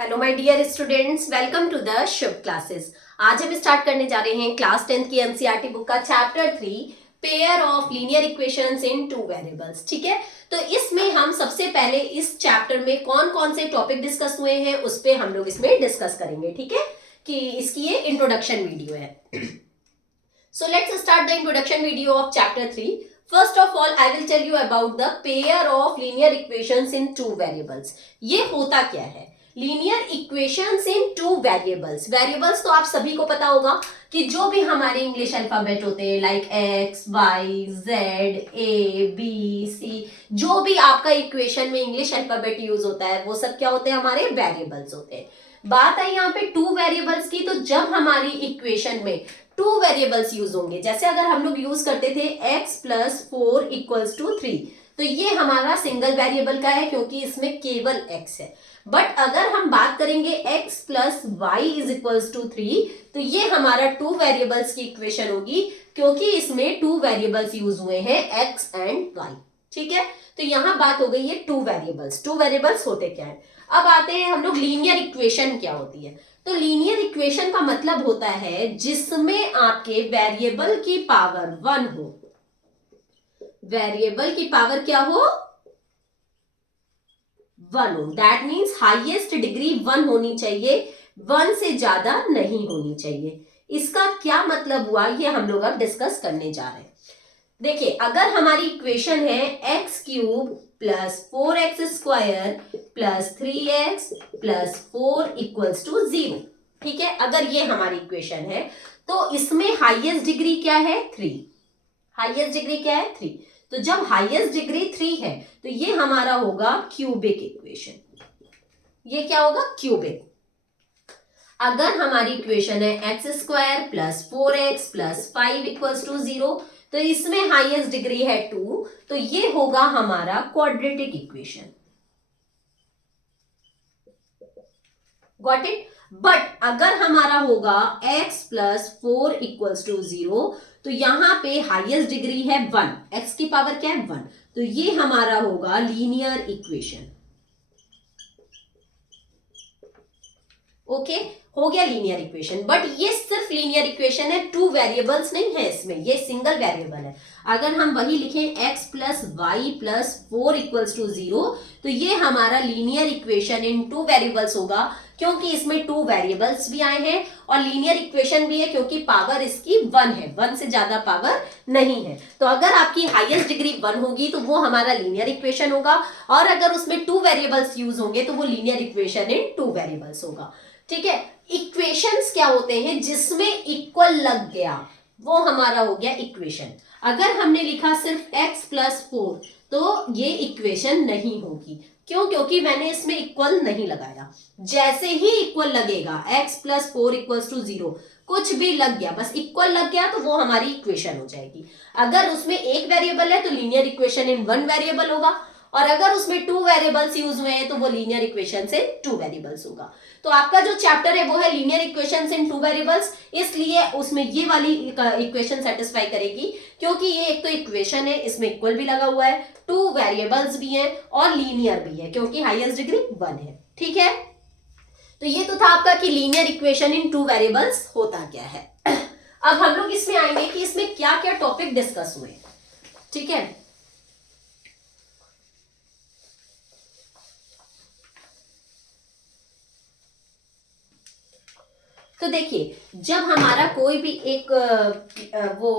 Hello my dear students, welcome to the Shubh classes. आज हम start करने जा रहे हैं क्लास 10th की एनसीईआरटी बुक का chapter 3 pair of linear equations in two variables. ठीक है, तो इसमें हम सबसे पहले इस चैप्टर में कौन कौन से टॉपिक डिस्कस हुए हैं उस पे हम लोग इसमें डिस्कस करेंगे। ठीक है, कि इसकी ये इंट्रोडक्शन वीडियो है। So let's start the introduction video of chapter 3. First of all, I will tell you about the pair of linear equations in two variables. ये होता क्या है? लीनियर इक्वेशंस इन टू वेरिएबल्स। वेरिएबल्स तो आप सभी को पता होगा कि जो भी हमारे इंग्लिश अल्फाबेट होते हैं like X Y Z A B C, जो भी आपका इक्वेशन में इंग्लिश अल्फाबेट यूज होता है वो सब क्या होते हैं? हमारे वेरिएबल्स होते हैं। बात आई यहाँ पे टू वेरिएबल्स की, तो जब हमारी इक्वेशन में टू वेरिएबल्स यूज होंगे, जैसे अगर हम लोग यूज करते थे x प्लस 4 इक्वल्स टू 3, तो ये हमारा सिंगल वेरिएबल का है क्योंकि इसमें केवल x है। बट अगर हम बात करेंगे x plus Y is equals to 3, तो ये हमारा टू वेरिएबल्स की इक्वेशन होगी क्योंकि इसमें टू वेरिएबल्स यूज हुए हैं x एंड y। ठीक है, तो यहां बात हो गई है टू वेरिएबल्स। टू वेरिएबल्स होते क्या है? अब आते हैं हम लोग लीनियर इक्वेशन क्या होती है। तो लीनियर इक्वेशन का मतलब होता है जिसमें आपके वेरिएबल की पावर 1 हो। वेरिएबल की पावर क्या हो? 1 हो। दैट मीन्स हाईएस्ट डिग्री 1 होनी चाहिए, 1 से ज्यादा नहीं होनी चाहिए। इसका क्या मतलब हुआ ये हम लोग अब डिस्कस करने जा रहे हैं। देखिए, अगर हमारी इक्वेशन है X cube plus 4x square plus 3x plus 4 equals to 0। ठीक है, अगर ये हमारी इक्वेशन है तो इसमें हाईएस्ट डिग्री क्या है? 3। हाईएस्ट डिग्री क्या है? 3। तो जब हाईएस्ट डिग्री 3 है तो ये हमारा होगा क्यूबिक इक्वेशन। ये क्या होगा? क्यूबिक। अगर हमारी इक्वेशन है X square plus 4x plus 5 equals to 0, तो इसमें हाईएस्ट डिग्री है 2, तो ये होगा हमारा quadratic equation. Got it? But अगर हमारा होगा x प्लस 4 इक्वल्स टू 0, तो यहां पे हाईएस्ट डिग्री है 1, x की पावर क्या है? 1, तो ये हमारा होगा लीनियर इक्वेशन। ओके, हो गया लीनियर इक्वेशन। बट ये सिर्फ लीनियर इक्वेशन है, टू वेरिएबल्स नहीं है इसमें, ये सिंगल वेरिएबल है। अगर हम वही लिखें x plus Y plus 4 equals to 0, तो ये हमारा linear equation in two variables होगा क्योंकि इसमें टू वेरिएबल्स भी आए हैं और लीनियर इक्वेशन भी है क्योंकि पावर इसकी 1 है, 1 से ज्यादा पावर नहीं है। तो अगर आपकी हाईएस्ट डिग्री 1 होगी तो वो हमारा लीनियर इक्वेशन होगा, और अगर उसमें टू वेरिएबल्स यूज होंगे तो वो linear equation in two variables होगा। ठीक है, इक्वेशंस क्या होते हैं? जिसमें इक्वल लग गया वो हमारा हो गया इक्वेशन। अगर हमने लिखा सिर्फ x प्लस 4 तो ये इक्वेशन नहीं होगी। क्यों? क्योंकि मैंने इसमें इक्वल नहीं लगाया। जैसे ही इक्वल लगेगा x प्लस 4 इक्वल्स टू 0, कुछ भी लग गया, बस इक्वल लग गया, तो वो हमारी इक्वेशन हो जाएगी। अगर उसमें एक वेरिएबल है तो linear equation in one variable होगा, और अगर उसमें टू वेरिएबल्स यूज हुए हैं तो वो लीनियर इक्वेशन से टू वेरिएबल्स होगा। तो आपका जो चैप्टर है वो है लीनियर इक्वेशंस इन टू वेरिएबल्स, इसलिए उसमें ये वाली इक्वेशन सेटिस्फाई करेगी क्योंकि ये एक तो इक्वेशन है, इसमें इक्वल भी लगा हुआ है, टू वेरिएबल्स भी हैं और लीनियर भी है क्योंकि हाईएस्ट डिग्री 1 है। ठीक है, तो ये तो था आपका कि linear equation in two variables होता क्या है। अब हम लोग इसमें आएंगे कि इसमें क्या क्या टॉपिक डिस्कस हुए। ठीक है, तो देखिए, जब हमारा कोई भी एक वो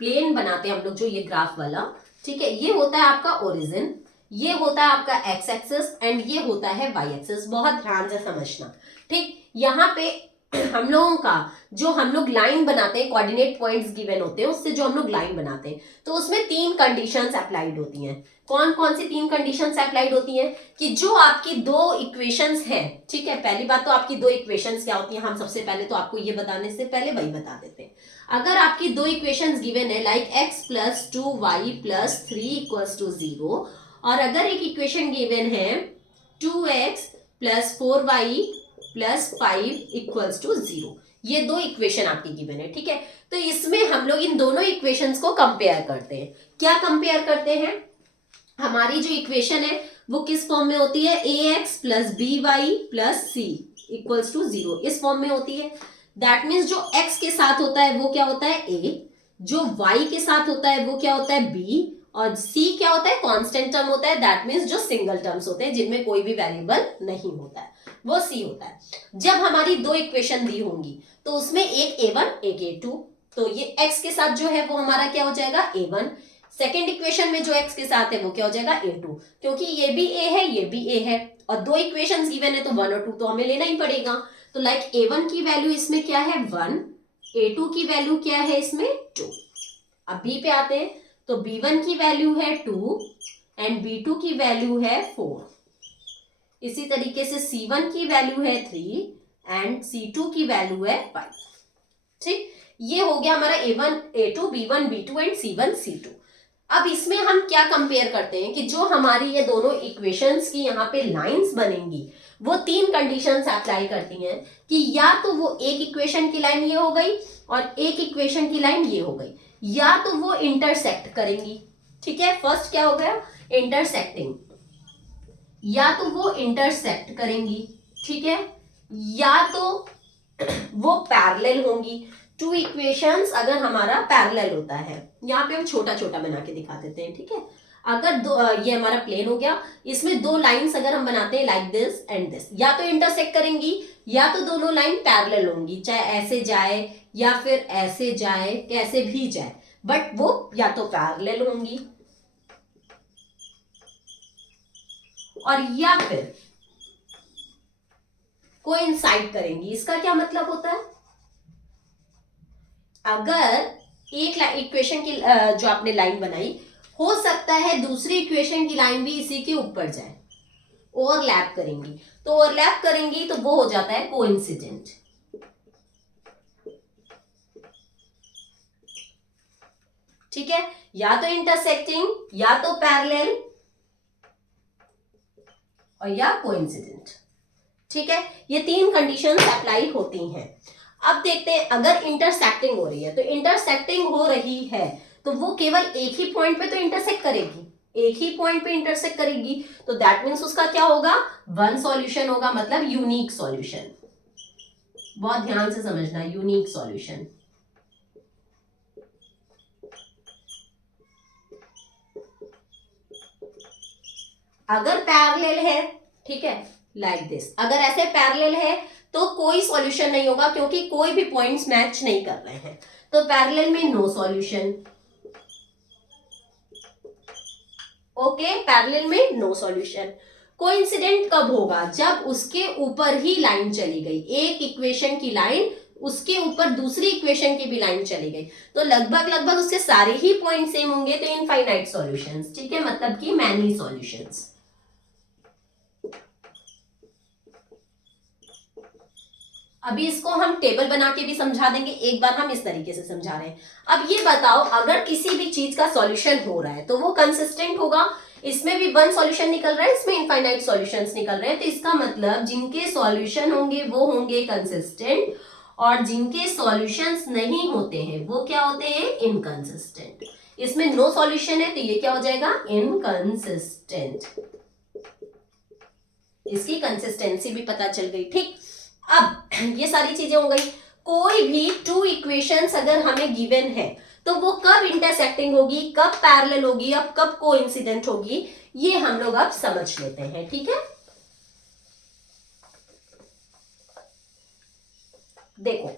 प्लेन बनाते हैं हम लोग, जो ये ग्राफ वाला, ठीक है, ये होता है आपका ओरिजिन, ये होता है आपका एक्स एक्सिस एंड ये होता है वाई एक्सिस। बहुत ध्यान से समझना। ठीक, यहाँ पे हम लोगों का जो हम लोग लाइन बनाते हैं, कोऑर्डिनेट पॉइंट्स गिवन होते हैं, उससे जो हम लोग लाइन बनाते हैं तो उसमें 3 कंडीशंस अप्लाइड होती हैं। कौन कौन सी 3 कंडीशंस अप्लाइड होती हैं? कि जो आपकी दो इक्वेशंस हैं, ठीक है, पहली बात तो आपकी दो इक्वेशंस क्या होती हैं, हम सबसे पहले तो आपको ये बताने से पहले वही बता देते हैं। अगर आपकी दो इक्वेशंस गिवन है like x plus 2y plus 3 equals to 0, और अगर एक इक्वेशन गिवन है 2x plus 4y plus 5 equals to 0, ये दो इक्वेशन आपकी गिवन है। ठीक है, तो इसमें हम लोग इन दोनों इक्वेशंस को कंपेयर करते हैं। क्या कंपेयर करते हैं? हमारी जो इक्वेशन है वो किस फॉर्म में होती है, ax plus B Y plus C equals to 0, इस फॉर्म में होती है। दैट मीन्स जो x के साथ होता है वो क्या होता है a, जो y के साथ होता है वो क्या होता है b, और c क्या होता है, कांस्टेंट टर्म होता है। दैट मीन्स जो सिंगल टर्म्स होते हैं जिनमें कोई भी वेरिएबल नहीं होता है वो c होता है। जब हमारी दो इक्वेशन दी होंगी तो उसमें एक a1 एक a2, तो ये x के साथ जो है वो हमारा क्या हो जाएगा a1, सेकेंड इक्वेशन में जो x के साथ है वो क्या हो जाएगा a2, क्योंकि ये भी a है ये भी a है और दो इक्वेशंस गिवन है तो 1 और 2 तो हमें लेना ही पड़ेगा। तो लाइक a1 की वैल्यू इसमें क्या है 1, a2 की वैल्यू क्या है इसमें 2। अब b पे आते हैं तो b1 की वैल्यू है 2 एंड b2 की वैल्यू है 4। इसी तरीके से c1 की वैल्यू है 3 एंड c2 की वैल्यू है 5। ठीक, ये हो गया हमारा a1 a2 b1 b2 and c1 c2। अब इसमें हम क्या कंपेयर करते हैं कि जो हमारी ये दोनों इक्वेशंस की यहाँ पे लाइंस बनेंगी वो तीन कंडीशंस अप्लाई करती हैं कि या तो वो एक इक्वेशन की लाइन ये हो गई और एक इक्वेशन की लाइन ये हो गई, या तो वो इंटरसेक्ट करेंगी। ठीक है, फर्स्ट क्या हो गया इंटरसेक्टिंग, या तो वो इंटरसेक्ट करेंगी, ठीक है, या तो वो पैरेलल होंगी। टू इक्वेशंस अगर हमारा पैरेलल होता है, यहाँ पे हम छोटा छोटा बना के दिखा देते हैं। ठीक है, अगर दो ये हमारा प्लेन हो गया, इसमें दो लाइंस अगर हम बनाते हैं लाइक दिस एंड दिस, या तो इंटरसेक्ट करेंगी या तो दोनों लाइन पैरेलल होंगी, चाहे ऐसे जाए या फिर ऐसे जाए, कैसे भी जाए, बट वो या तो पैरेलल होंगी और या फिर कोइंसाइड करेंगी। इसका क्या मतलब होता है, अगर एक इक्वेशन की जो आपने लाइन बनाई, हो सकता है दूसरी इक्वेशन की लाइन भी इसी के ऊपर जाए, ओवरलैप करेंगी, तो ओवरलैप करेंगी तो वो हो जाता है कोइंसिडेंट। ठीक है, या तो इंटरसेक्टिंग या तो पैरेलल और या कोइंसिडेंट। ठीक है, ये तीन कंडीशंस अप्लाई होती हैं। अब देखते हैं अगर इंटरसेक्टिंग हो रही है, तो इंटरसेक्टिंग हो रही है तो वो केवल एक ही पॉइंट पे तो इंटरसेक्ट करेगी, एक ही पॉइंट पे इंटरसेक्ट करेगी, तो दैट मीन्स उसका क्या होगा, वन सॉल्यूशन होगा, मतलब यूनिक सॉल्यूशन। बहुत ध्यान से समझना, यूनिक सॉल्यूशन। अगर पैरेलल है, ठीक है, लाइक दिस, अगर ऐसे पैरेलल है तो कोई सॉल्यूशन नहीं होगा क्योंकि कोई भी पॉइंट्स मैच नहीं कर रहे हैं, तो पैरेलल में नो सॉल्यूशन। ओके, पैरेलल में नो सॉल्यूशन। कोइंसिडेंट कब होगा, जब उसके ऊपर ही लाइन चली गई, एक इक्वेशन की लाइन उसके ऊपर दूसरी इक्वेशन की भी लाइन चली गई, तो लगभग लगभग उसके सारे ही पॉइंट सेम होंगे, तो इनफाइनाइट सॉल्यूशंस। ठीक है, मतलब कि मैनी सॉल्यूशंस। अभी इसको हम टेबल बना के भी समझा देंगे, एक बार हम इस तरीके से समझा रहे हैं। अब ये बताओ, अगर किसी भी चीज का सॉल्यूशन हो रहा है तो वो कंसिस्टेंट होगा, इसमें भी वन सॉल्यूशन निकल रहा है, इसमें इनफाइनाइट सॉल्यूशंस निकल रहे हैं, तो इसका मतलब जिनके सॉल्यूशन होंगे वो होंगे कंसिस्टेंट और जिनके सॉल्यूशंस नहीं होते हैं वो क्या होते हैं, इनकंसिस्टेंट। इसमें नो सॉल्यूशन है तो ये क्या हो जाएगा, इनकंसिस्टेंट। इसकी कंसिस्टेंसी भी पता चल गई। ठीक, अब ये सारी चीजें हो गई। कोई भी टू इक्वेशंस अगर हमें गिवन है तो वो कब इंटरसेक्टिंग होगी, कब पैरेलल होगी, अब कब कोइंसिडेंट होगी, ये हम लोग अब समझ लेते हैं। ठीक है, देखो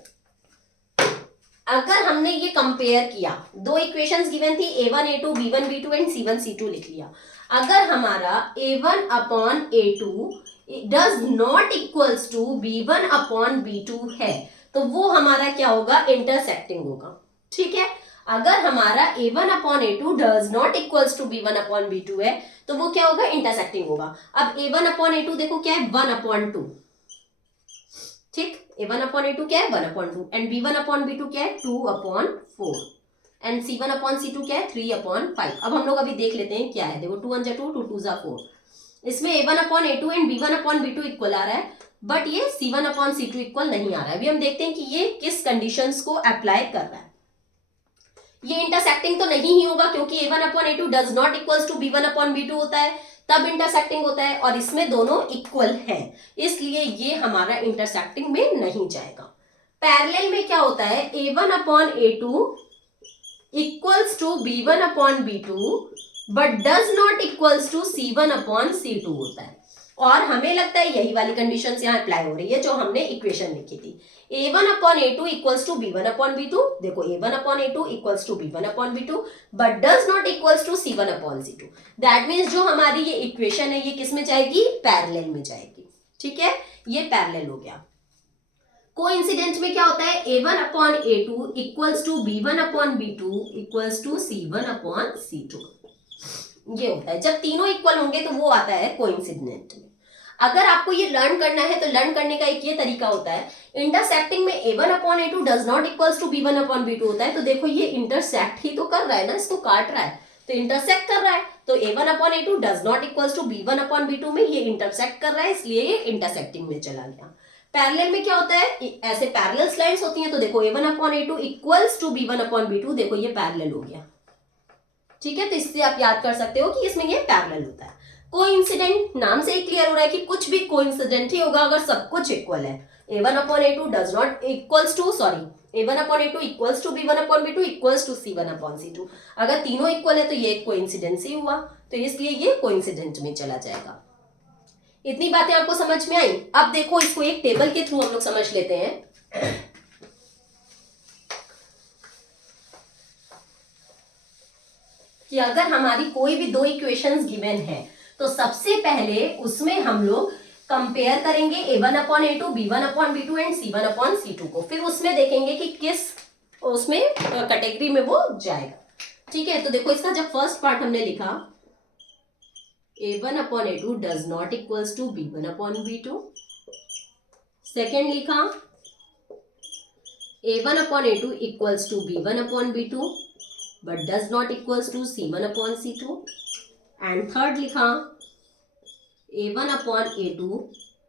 अगर हमने ये कंपेयर किया, दो इक्वेशंस गिवन थी, a1 a2 b1 b2 and c1 c2 लिख लिया। अगर हमारा a1 upon a2 does not equals to b1 upon b2 है तो वो हमारा क्या होगा, इंटरसेक्टिंग होगा। ठीक है, अगर हमारा a1 upon a2 does not equals to b1 upon b2 है तो वो क्या होगा, इंटरसेक्टिंग होगा। अब a1 अपॉन a2 देखो क्या है, 1 अपॉन 2। ठीक, a1 अपॉन a2 क्या है, 1 upon 2 and b1 upon b2 क्या है, 2 upon 4 and c1 upon c2 क्या है, 3 अपॉन 5। अब हम लोग अभी देख लेते हैं क्या है, देखो 2 1 जा 2 2 2 जा 4, इसमें a1 upon a2 and b1 upon b2 equal आ रहा है, बट ये c1 अपॉन c2 इक्वल नहीं आ रहा है। अभी हम देखते हैं कि ये किस कंडीशंस को अप्लाई कर रहा है। ये इंटरसेक्टिंग तो नहीं ही होगा क्योंकि a1 upon a2 does not equals to b1 upon b2 होता है, तब इंटरसेक्टिंग होता है, और इसमें दोनों इक्वल है, इसलिए ये हमारा इंटरसेक्टिंग में नहीं जाएगा। पैरेलल में क्या होता है, a1 upon a2 equals to b1 upon b2 but does not equals to c1 upon c2 होता है। और हमें लगता है यही वाली कंडीशन यहाँ अप्लाई हो रही है जो हमने इक्वेशन लिखी थी, a1 upon a2 equals to b1 upon b2। देखो a1 upon a2 equals to b1 upon b2 but does not equals to c1 upon c2। That means जो हमारी ये इक्वेशन है ये किस में जाएगी, पैरेलल में जाएगी। ठीक है, ये पैरेलल हो गया। कोइंसिडेंट में क्या होता है, a1 upon a2 equals to b1 upon b2 equals to c1 upon c2। ये होता है जब तीनों इक्वल होंगे तो वो आता है कोइंसिडेंट में। अगर आपको ये लर्न करना है तो लर्न करने का एक ये तरीका होता है, इंटरसेक्टिंग में a1 upon a2 does not equals to b1 upon b2 होता है। तो देखो ये इंटरसेक्ट ही तो कर रहा है ना, इसको काट रहा है तो इंटरसेक्ट कर रहा है। तो a1 upon a2 does not equals to b1 upon b2 में ये इंटरसेक्ट कर रहा है, इसलिए ये इंटरसेक्टिंग में चला गया। पैरेलल में क्या होता है, ऐसे पैरेलल लाइंस होती हैं, तो देखो a1 upon a2 equals to b1 upon b2, देखो ये पैरेलल हो गया। ठीक है, तो इससे आप याद कर सकते हो कि इसमें ये पैरेलल होता है। कोइंसिडेंट नाम से ही क्लियर हो रहा है कि कुछ भी कोइंसिडेंट ही होगा अगर सब कुछ इक्वल है। a1 upon a2 does not equals to a1 upon a2 equals to b1 upon b2 equals to c1 upon c2। अगर तीनों इक्वल है तो ये कोइंसिडेंस ही हुआ, तो इसलिए ये कोइंसिडेंट में चला जाएगा। इतनी बातें आपको समझ में आई। अब देखो इसको एक टेबल के थ्रू हम लोग समझ लेते हैं। कि अगर हमारी कोई भी दो इक्वेशंस गिवन है तो सबसे पहले उसमें हम लोग कंपेयर करेंगे a1 upon a2 b1 upon b2 and c1 upon c2 को, फिर उसमें देखेंगे कि किस उसमें कैटेगरी में वो जाएगा। ठीक है, तो देखो इसका जब फर्स्ट पार्ट हमने लिखा a1 upon a2 does not equals to b1 upon b2, second लिखा a1 upon a2 equals to b1 upon b2 but does not equals to c1 upon c2, and third लिखा a1 upon a2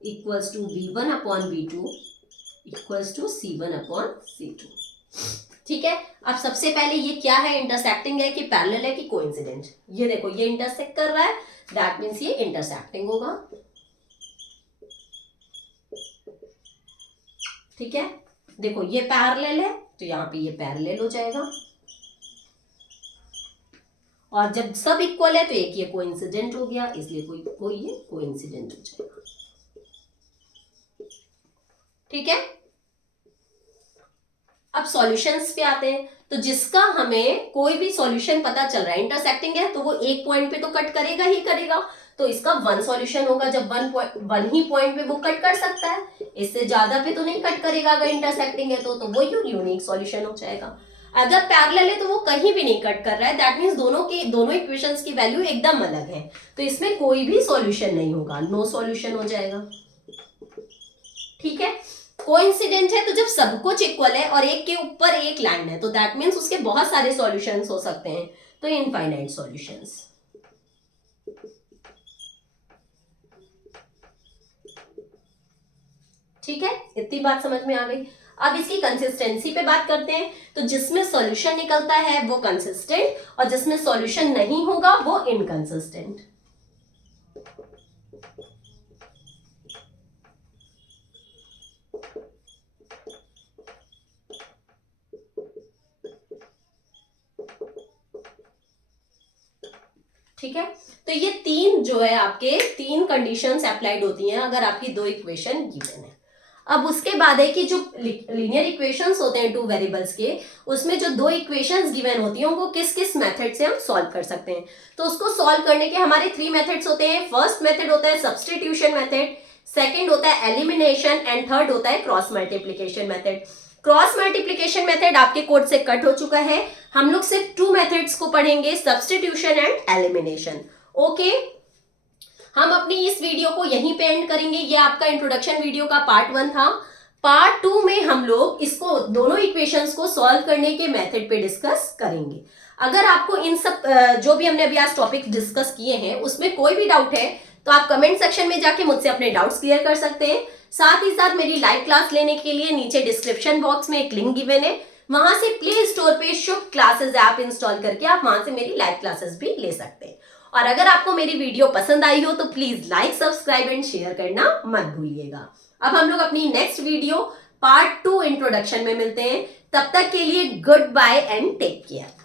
equals to b1 upon b2 equals to c1 upon c2। ठीक है, अब सबसे पहले ये क्या है, intersecting है कि पैरेलल है कि कोइंसिडेंट। ये देखो ये इंटरसेक्ट कर रहा है, दैट मीन्स ये इंटरसेक्टिंग होगा। ठीक है, देखो ये पैरेलल है तो यहाँ पे ये पैरेलल हो जाएगा, और जब सब इक्वल है तो एक ये कोइंसिडेंट हो गया, इसलिए कोई ये कोइंसिडेंट हो जाएगा। ठीक है, अब सॉल्यूशंस पे आते हैं। तो जिसका हमें कोई भी सॉल्यूशन पता चल रहा है, इंटरसेक्टिंग है तो वो एक पॉइंट पे तो कट करेगा ही करेगा, तो इसका वन सॉल्यूशन होगा। जब वन ही पॉइंट पे वो कट कर सकता है, इससे ज्यादा पे तो नहीं कट करेगा अगर इंटरसेक्टिंग है तो वो यूनिक सॉल्यूशन हो जाएगा। अगर पैरेलल है तो वो कहीं भी नहीं कट कर रहा है, दैट मीन्स दोनों इक्वेशंस की वैल्यू एकदम अलग है, तो इसमें कोई भी सॉल्यूशन नहीं होगा, नो सॉल्यूशन हो जाएगा। ठीक है, कोइंसिडेंट है तो जब सब कुछ इक्वल है और एक के ऊपर एक लाइन है तो दैट मीन्स उसके बहुत सारे सॉल्यूशंस हो सकते हैं, तो इनफाइनाइट सॉल्यूशंस। ठीक है, इतनी बात समझ में आ गई। अब इसकी कंसिस्टेंसी पे बात करते हैं। तो जिसमें सॉल्यूशन निकलता है वो कंसिस्टेंट, और जिसमें सॉल्यूशन नहीं होगा वो इनकंसिस्टेंट। ठीक है, तो ये तीन जो है आपके तीन कंडीशंस अप्लाइड होती हैं अगर आपकी दो इक्वेशन गिवन है। अब उसके बाद है कि जो लीनियर इक्वेशंस होते हैं टू वेरिएबल्स के, उसमें जो दो इक्वेशंस गिवन होती हैं उनको किस किस मेथड से हम सॉल्व कर सकते हैं। तो उसको सॉल्व करने के हमारे 3 मेथड्स होते हैं। फर्स्ट मेथड होता है सब्स्टिट्यूशन मेथड, सेकंड होता है एलिमिनेशन, एंड थर्ड होता है cross multiplication method. Cross multiplication method आपके कोड से कट हो चुका है, हम लोग सिर्फ 2 मेथड्स को पढ़ेंगे, सब्स्टिट्यूशन एंड एलिमिनेशन। ओके, हम अपनी इस वीडियो को यहीं पे एंड करेंगे। ये आपका इंट्रोडक्शन वीडियो का पार्ट 1 था। पार्ट 2 में हम लोग इसको दोनों इक्वेशंस को सॉल्व करने के मेथड पे डिस्कस करेंगे। अगर आपको इन सब जो भी हमने अभी आज टॉपिक डिस्कस किए हैं उसमें कोई भी डाउट है तो आप कमेंट सेक्शन में जाके मुझसे अपने डाउट्स क्लियर कर सकते हैं। साथ ही साथ मेरी लाइव क्लास लेने के लिए नीचे डिस्क्रिप्शन बॉक्स में एक लिंक गिवन है, वहां से प्ले स्टोर पे शुभ क्लासेस ऐप इंस्टॉल करके आप वहां से मेरी लाइव क्लासेस भी ले सकते हैं। और अगर आपको मेरी वीडियो पसंद आई हो तो please like, subscribe and share करना मत भूलिएगा। अब हम लोग अपनी नेक्स्ट वीडियो पार्ट 2 इंट्रोडक्शन में मिलते हैं। तब तक के लिए goodbye and take care.